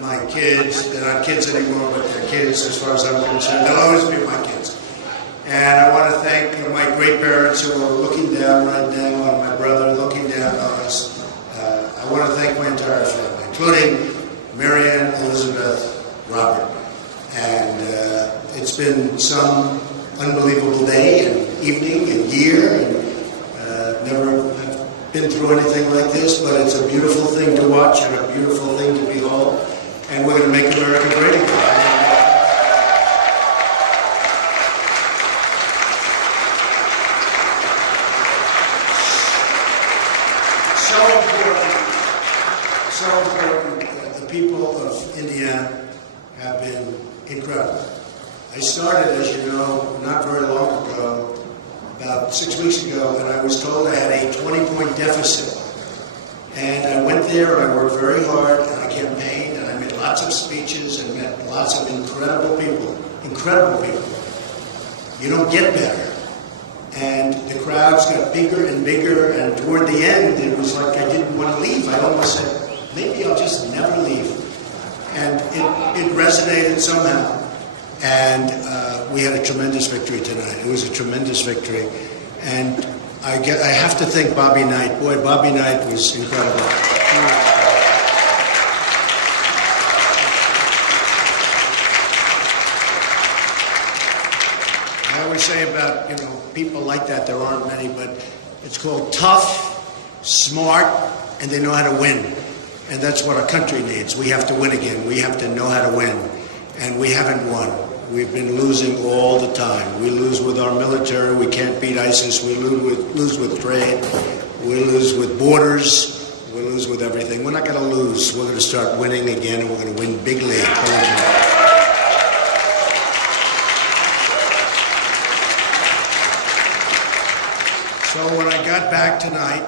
my kids. They're not kids anymore, but they're kids as far as I'm concerned. They'll always be my kids. And I want to thank my great parents who are looking down right now on my brother, looking down on us. I want to thank my entire family, including Marianne, Elizabeth, Robert. And it's been some unbelievable day and evening and year, and never have been through anything like this, but it's a beautiful thing to watch and a beautiful thing to behold. And we're going to make America great again. So important. The people of Indiana have been incredible. I started, as you know, not very long ago, about 6 weeks ago, and I was told I had a 20-point deficit. And I went there, and I worked very hard, and I campaigned, and I made lots of speeches, and met lots of incredible people. Incredible people. You don't get better. And the crowds got bigger and bigger, and toward the end, it was like I didn't want to leave. I almost said, maybe I'll just never leave. And it resonated somehow. And we had a tremendous victory tonight. It was a tremendous victory. And I have to thank Bobby Knight. Boy, Bobby Knight was incredible. I always say about, people like that, there aren't many, but it's called tough, smart, and they know how to win. And that's what our country needs. We have to win again. We have to know how to win. And we haven't won. We've been losing all the time. We lose with our military. We can't beat ISIS. We lose with trade. We lose with borders. We lose with everything. We're not going to lose. We're going to start winning again, and we're going to win big league. So when I got back tonight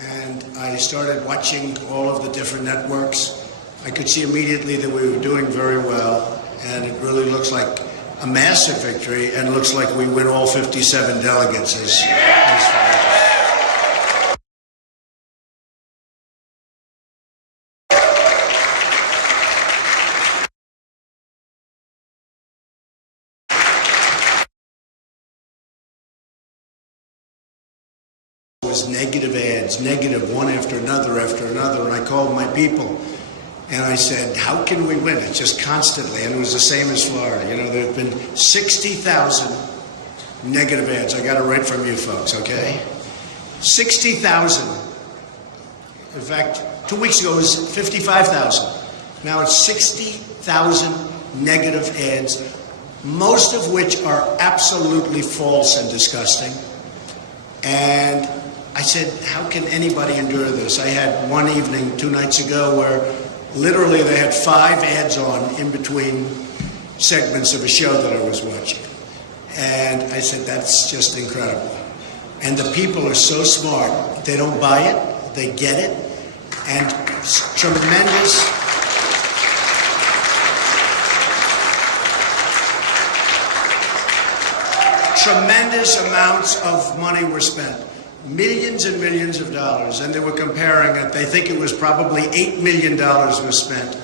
and I started watching all of the different networks, I could see immediately that we were doing very well. And it really looks like a massive victory, and looks like we win all 57 delegates as was negative ads, negative one after another, and I called my people. And I said, how can we win? It's just constantly. And it was the same as Florida. There have been 60,000 negative ads. I got it right from you folks, okay? 60,000. In fact, 2 weeks ago it was 55,000. Now it's 60,000 negative ads, most of which are absolutely false and disgusting. And I said, how can anybody endure this? I had one evening 2 nights ago where literally they had 5 ads on in between segments of a show that I was watching. And I said, that's just incredible. And the people are so smart. They don't buy it. They get it. And tremendous amounts of money were spent. Millions and millions of dollars, and they were comparing it. They think it was probably $8 million was spent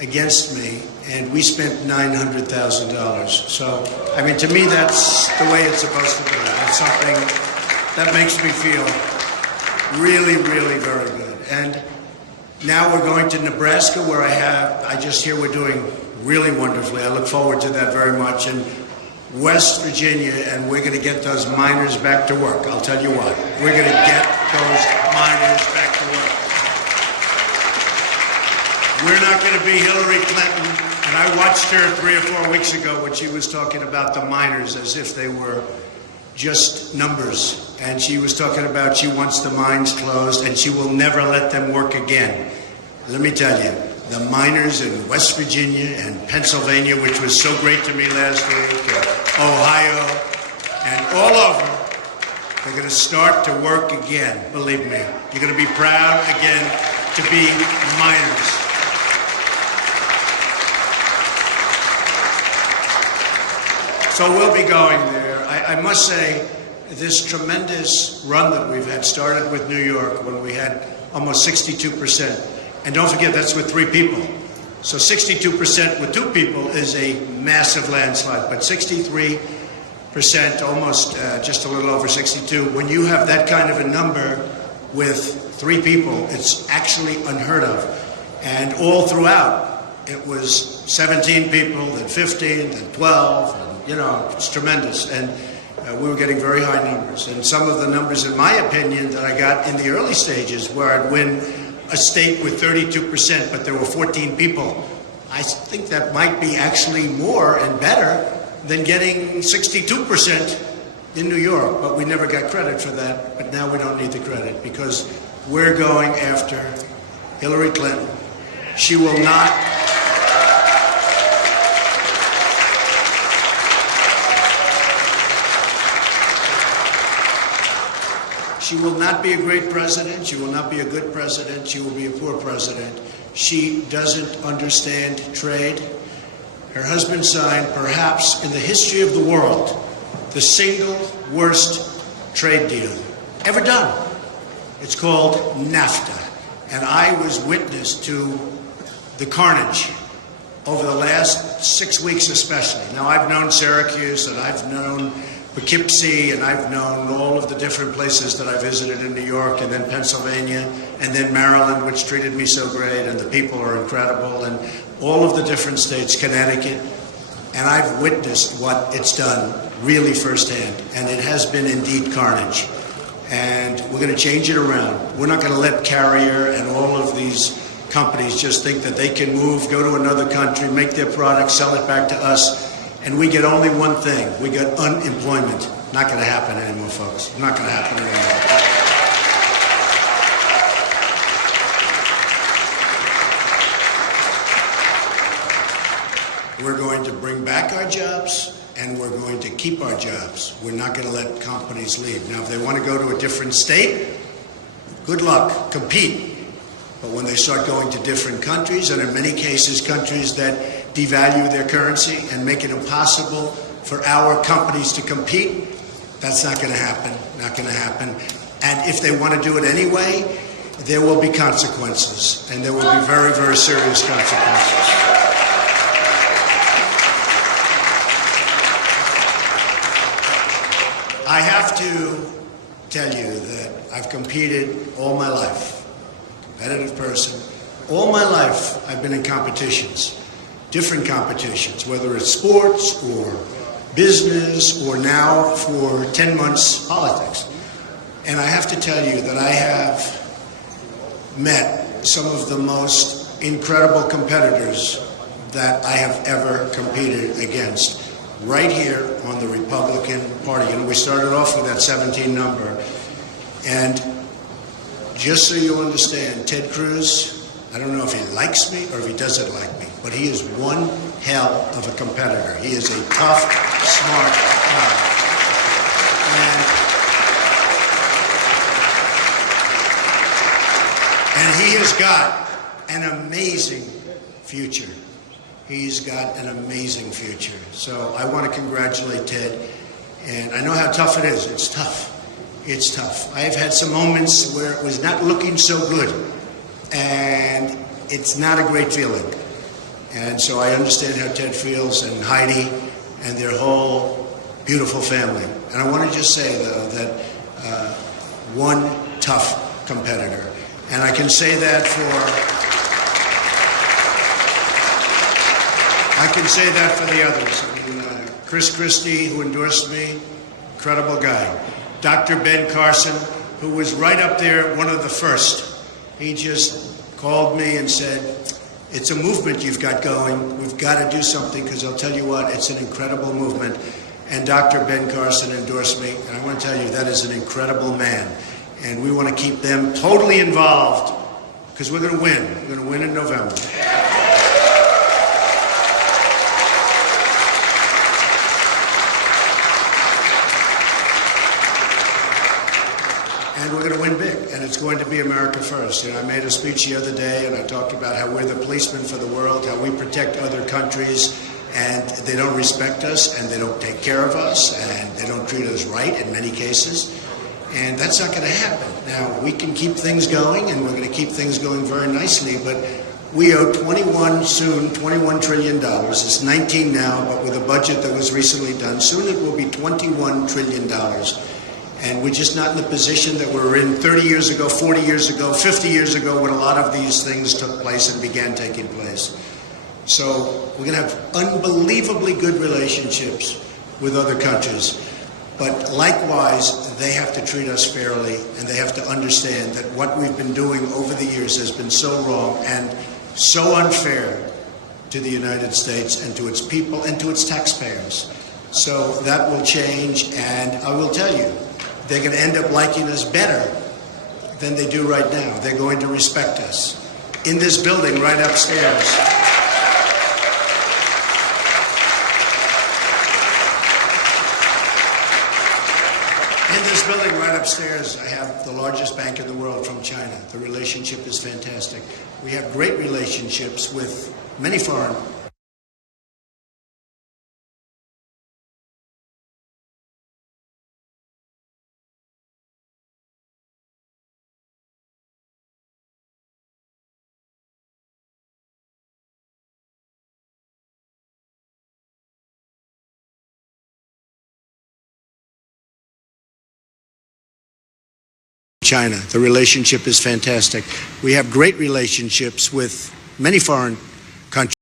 against me, and we spent $900,000. So, to me, that's the way it's supposed to be. That's something that makes me feel really, really very good. And now we're going to Nebraska, where I just hear we're doing really wonderfully. I look forward to that very much. And West Virginia, and we're going to get those miners back to work. I'll tell you what, we're going to get those miners back to work. We're not going to be Hillary Clinton, and I watched her 3 or 4 weeks ago when she was talking about the miners as if they were just numbers. And she was talking about she wants the mines closed, and she will never let them work again. Let me tell you, the miners in West Virginia and Pennsylvania, which was so great to me last week, Ohio, and all over, they're going to start to work again, believe me. You're going to be proud again to be miners. So we'll be going there. I must say, this tremendous run that we've had started with New York when we had almost 62%. And don't forget, that's with 3 people. So 62% with 2 people is a massive landslide, but 63%, almost just a little over 62, when you have that kind of a number with 3 people, it's actually unheard of. And all throughout, it was 17 people, then 15, then 12, and, you know, it's tremendous. And we were getting very high numbers. And some of the numbers, in my opinion, that I got in the early stages, where I'd win a state with 32%, but there were 14 people, I think that might be actually more and better than getting 62% in New York. But we never got credit for that. But now we don't need the credit, because we're going after Hillary Clinton. She will not. She will not be a great president. She will not be a good president. She will be a poor president. She doesn't understand trade. Her husband signed, perhaps in the history of the world, the single worst trade deal ever done. It's called NAFTA. And I was witness to the carnage over the last 6 weeks especially. Now, I've known Syracuse, and I've known Poughkeepsie, and I've known all of the different places that I visited in New York, and then Pennsylvania, and then Maryland, which treated me so great, and the people are incredible, and all of the different states, Connecticut, and I've witnessed what it's done really firsthand, and it has been indeed carnage. And we're going to change it around. We're not going to let Carrier and all of these companies just think that they can move, go to another country, make their product, sell it back to us, and we get only one thing. We get unemployment. Not going to happen anymore, folks. Not going to happen anymore. We're going to bring back our jobs, and we're going to keep our jobs. We're not going to let companies leave. Now, if they want to go to a different state, good luck, compete. But when they start going to different countries, and in many cases countries that devalue their currency and make it impossible for our companies to compete, that's not going to happen, not going to happen. And if they want to do it anyway, there will be consequences, and there will be very, very serious consequences. I have to tell you that I've competed all my life, competitive person. All my life I've been in competitions, different competitions, whether it's sports or business or now for 10 months politics. And I have to tell you that I have met some of the most incredible competitors that I have ever competed against. Right here on the Republican Party. And we started off with that 17 number. And just so you understand, Ted Cruz, I don't know if he likes me or if he doesn't like me, but he is one hell of a competitor. He is a tough, smart guy. And he has got an amazing future. He's got an amazing future. So I want to congratulate Ted. And I know how tough it is. It's tough. It's tough. I have had some moments where it was not looking so good. And it's not a great feeling. And so I understand how Ted feels, and Heidi and their whole beautiful family. And I want to just say, though, that one tough competitor. And I can say that for the others. I mean, Chris Christie, who endorsed me, incredible guy. Dr. Ben Carson, who was right up there, one of the first. He just called me and said, it's a movement you've got going. We've got to do something, because I'll tell you what, it's an incredible movement. And Dr. Ben Carson endorsed me, and I want to tell you, that is an incredible man. And we want to keep them totally involved, because we're going to win. We're going to win in November. And we're going to win big, and it's going to be America first. And I made a speech the other day, and I talked about how we're the policemen for the world, how we protect other countries, and they don't respect us, and they don't take care of us, and they don't treat us right in many cases. And that's not going to happen. Now, we can keep things going, and we're going to keep things going very nicely, but we owe $21 trillion. It's 19 now, but with a budget that was recently done, soon it will be $21 trillion. And we're just not in the position that we were in 30 years ago, 40 years ago, 50 years ago, when a lot of these things took place and began taking place. So we're going to have unbelievably good relationships with other countries. But likewise, they have to treat us fairly, and they have to understand that what we've been doing over the years has been so wrong and so unfair to the United States and to its people and to its taxpayers. So that will change, and I will tell you, they're going to end up liking us better than they do right now. They're going to respect us. In this building right upstairs, I have the largest bank in the world from China. The relationship is fantastic. We have great relationships with many foreign China. The relationship is fantastic. We have great relationships with many foreign countries.